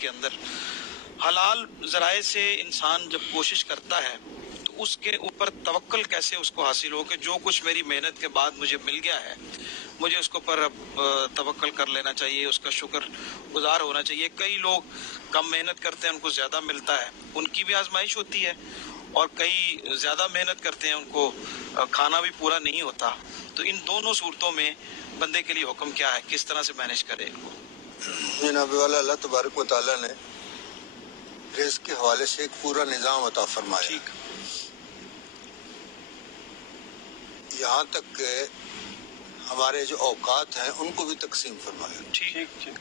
کے اندر حلال ذرائع سے انسان جب کوشش کرتا ہے تو اس کے اوپر توکل کیسے اس کو حاصل ہو کہ جو کچھ میری محنت کے بعد مجھے مل گیا ہے مجھے اس کے اوپر اب توکل کر لینا چاہیے، اس کا شکر گزار ہونا چاہیے۔ کئی لوگ کم محنت کرتے ہیں ان کو زیادہ ملتا ہے، ان کی بھی آزمائش ہوتی ہے، اور کئی زیادہ محنت کرتے ہیں ان کو کھانا بھی پورا نہیں ہوتا۔ تو ان دونوں صورتوں میں بندے کے لیے حکم کیا ہے، کس طرح سے مینیج کرے ان کو؟ جناب والا اللہ تبارک و تعالیٰ نے رزق کے حوالے سے ایک پورا نظام عطا فرمایا، ٹھیک، یہاں تک کہ ہمارے جو اوقات ہیں ان کو بھی تقسیم فرمایا۔ ٹھیک ٹھیک،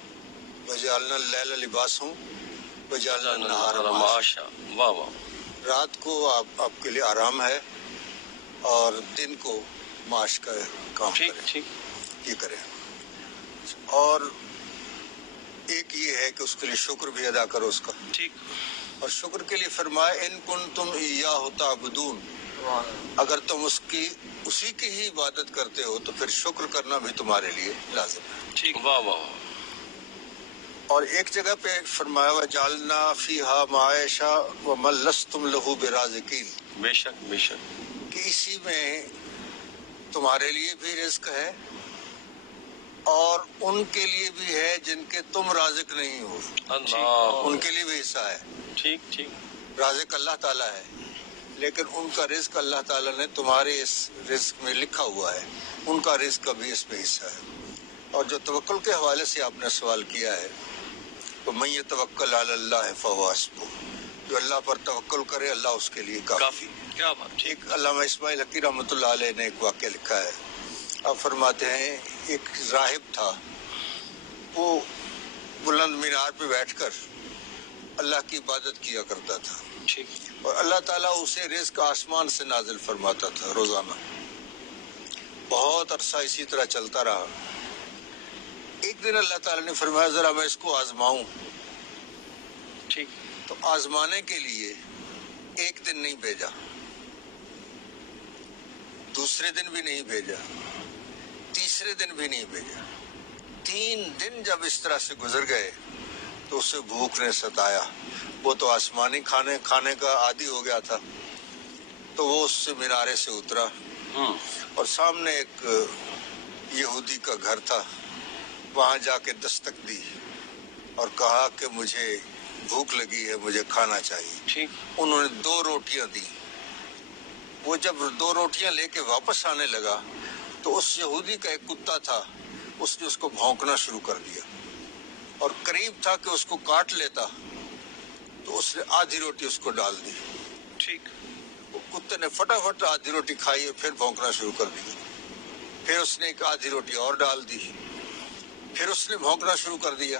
وجعلنا اللیل لباسا وجعلنا النہار معاشا، معاشا، واہ واہ، رات کو آپ کے لیے آرام ہے اور دن کو معاش کا کام ٹھیک کریں، ٹھیک، یہ کریں۔ اور ایک یہ ہے کہ اس کے لیے شکر بھی ادا کرو اس کا، ٹھیک، اور شکر کے لیے فرمایا ان کنتم ایاہ تعبدون، اگر تم اسی کی ہی عبادت کرتے ہو تو پھر شکر کرنا بھی تمہارے لیے لازم ہے۔ ٹھیک، واہ واہ، اور ایک جگہ پہ فرمایا وجعلنا فیہا معاشا ومن لستم لہ برازقین، بے شک بے شک، کہ اسی میں تمہارے لیے بھی رزق ہے اور ان کے لیے بھی ہے جن کے تم رازق نہیں ہو، اللہ، ان کے لیے بھی حصہ ہے۔ ٹھیک ٹھیک، رازق اللہ تعالیٰ ہے لیکن ان کا رزق اللہ تعالیٰ نے تمہارے اس رزق میں لکھا ہوا ہے، ان کا رزق کا بھی اس میں حصہ ہے۔ اور جو توکل کے حوالے سے آپ نے سوال کیا ہے تو من یتوکل علی اللہ فہو حسبہ، جو اللہ پر توکل کرے اللہ اس کے لیے کافی۔ کیا بات، ایک علامہ اسماعیل حقی رحمۃ اللہ علیہ نے ایک واقعہ لکھا ہے، آپ فرماتے ہیں ایک راہب تھا، وہ بلند مینار پہ بیٹھ کر اللہ کی عبادت کیا کرتا تھا، ٹھیک، اور اللہ تعالیٰ اسے رزق آسمان سے نازل فرماتا تھا روزانہ۔ بہت عرصہ اسی طرح چلتا رہا۔ ایک دن اللہ تعالیٰ نے فرمایا ذرا میں اس کو آزماؤں، ٹھیک، تو آزمانے کے لیے ایک دن نہیں بھیجا، دوسرے دن بھی نہیں بھیجا، تیسرے دن بھی نہیں بھیجا، 3 دن جب اس طرح سے گزر گئے تو اسے بھوک نے ستایا۔ وہ تو آسمانی کھانے کا عادی ہو گیا تھا، تو وہ اس سے مینارے سے اترا اور سامنے ایک یہودی کا گھر تھا، وہاں جا کے دستک دی اور کہا کہ مجھے بھوک لگی ہے، مجھے کھانا چاہیے۔ ٹھیک، انہوں نے 2 روٹیاں دی۔ وہ جب 2 روٹیاں لے کے واپس آنے لگا تو اس یہودی کا ایک کتا تھا، اس نے اس کو بھونکنا شروع کر دیا اور قریب تھا کہ اس کو کاٹ لیتا، تو اس نے آدھی روٹی اس کو ڈال دی۔ ٹھیک، وہ کتے نے فٹافٹ آدھی روٹی کھائی اور پھر بھونکنا شروع کر دیا۔ پھر اس نے ایک آدھی روٹی اور ڈال دی، پھر اس نے بھونکنا شروع کر دیا۔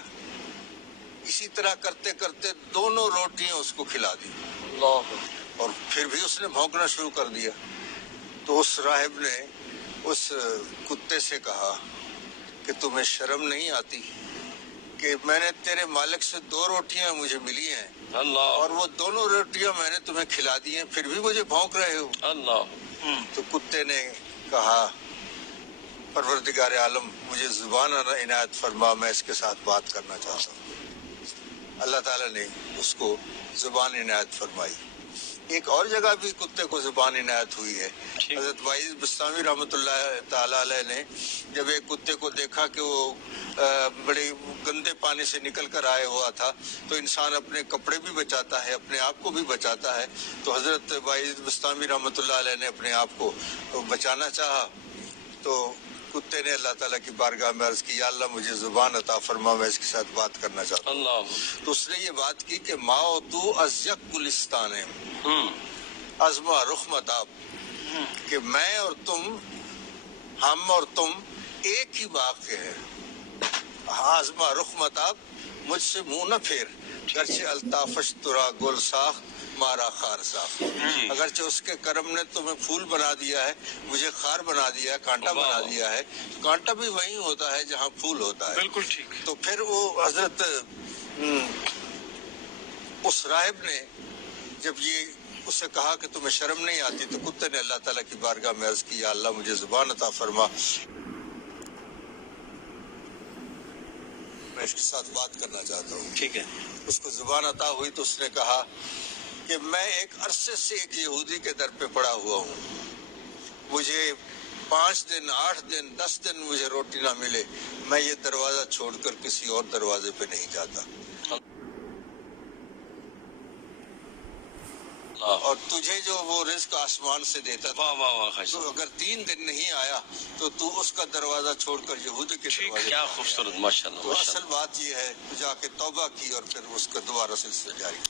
اسی طرح کرتے کرتے دونوں روٹیاں اس کو کھلا دی اور پھر بھی اس نے بھونکنا شروع کر دیا۔ تو اس راہب نے اس کتے سے کہا کہ تمہیں شرم نہیں آتی کہ میں نے تیرے مالک سے 2 روٹیاں مجھے ملی ہیں اللہ، اور وہ دونوں روٹیاں میں نے تمہیں کھلا دی ہیں، پھر بھی مجھے بھونک رہے ہو؟ اللہ، تو کتے نے کہا پروردگار عالم مجھے زبان عنایت فرما، میں اس کے ساتھ بات کرنا چاہتا ہوں۔ اللہ تعالیٰ نے اس کو زبان عنایت فرمائی۔ ایک اور جگہ بھی کتے کو زبان عنایت ہوئی ہے۔ حضرت وائز بستامی رحمۃ اللہ تعالیٰ علیہ نے جب ایک کتے کو دیکھا کہ وہ بڑے گندے پانی سے نکل کر آئے ہوا تھا، تو انسان اپنے کپڑے بھی بچاتا ہے، اپنے آپ کو بھی بچاتا ہے، تو حضرت وائز بستامی رحمۃ اللہ علیہ نے اپنے آپ کو بچانا چاہا، تو کتے نے اللہ تعالیٰ کی بارگاہ میں عرض کی یا اللہ مجھے زبان عطا فرما، میں اس کے ساتھ بات کرنا چاہتا ہوں۔ اللہ، تو اس نے یہ بات کی کہ ماؤ تو ازیک گلستان ہے ازما رخ متاب، کہ میں اور تم، ہم اور تم ایک ہی باغ کے ہیں، ازما رخ متاب، مجھ سے منہ نہ پھیر، گرچہ الطافش ترا گل ساخت مارا خار ساخت، اگرچہ اس کے کرم نے تمہیں پھول بنا دیا ہے، مجھے خار بنا دیا ہے، کانٹا بنا دیا ہے، کانٹا بھی وہیں ہوتا ہے جہاں پھول ہوتا ہے۔ بالکل ٹھیک، تو پھر وہ حضرت اس راہب نے جب یہ اسے کہا کہ تمہیں شرم نہیں آتی، تو کتے نے اللہ تعالیٰ کی بارگاہ میں عرض کی یا اللہ مجھے زبان عطا فرما، میں اس کے ساتھ بات کرنا چاہتا ہوں. ٹھیک ہے. اس کو زبان عطا ہوئی تو اس نے کہا کہ میں ایک عرصے سے ایک یہودی کے در پہ پڑا ہوا ہوں. مجھے 5 دن 8 دن 10 دن مجھے روٹی نہ ملے، میں یہ دروازہ چھوڑ کر کسی اور دروازے پہ نہیں جاتا. اور تجھے جو وہ رزق آسمان سے دیتا تھا، واہ واہ واہ خاص تو اگر 3 دن نہیں آیا تو اس کا دروازہ چھوڑ کر یہودی کے دروازے کیا پہ خوبصورت، ماشاء اللہ تو اصل بات یہ ہے جا کے توبہ کی اور پھر اس کا دوبارہ سلسلہ جاری.